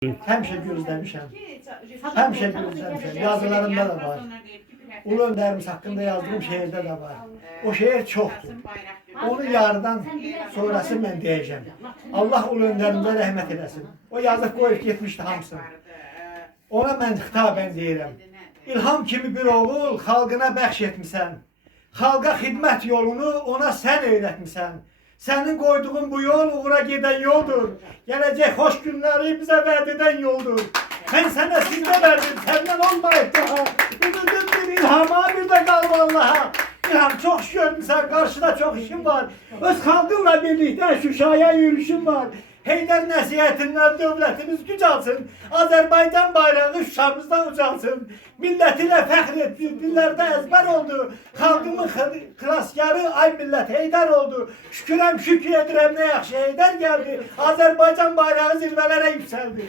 Həmişə gözləmişəm. Həmişə gözləmişəm. Yazılarımda da var. Ulu önderimiz hakkında yazdığım şehirde de var. O şehir çoktur. Onu yarıdan sonrası ben diyeceğim. Allah ulu önderimize rahmet eylesin. O yazık koyup gitmişti hamısını. Ona mən xitaben deyirəm. İlham kimi bir oğul xalqına bəxş etmisən. Xalqa xidmət yolunu ona sən öyrətmisən. Sənin qoyduğun bu yol uğura gedən yoldur. Gələcək xoş günləri bizə vəd edən yoldur. Mən sənə sizdə verdim, səndən olmayıb daha. Üzüldüm bir ilhama, bir də qalb Allaha. İlham çox iş görmüsən, qarşıda çox işin var. Öz xalqınla birlikdə Şuşaya yürüyüşün var. Heydər nəsihətindən dövlətimiz güc alsın. Azərbaycan bayrağı Şuşamızdan ucalsın. Milləti ilə fəxr etdik, dillərdə əzbər oldu. Xalqımın xilaskarı ay millət Heydər oldu. Şükürəm, şükür edirəm nə yaxşı Heydər gəldi. Azərbaycan bayrağı zirvələrə yüksəldi.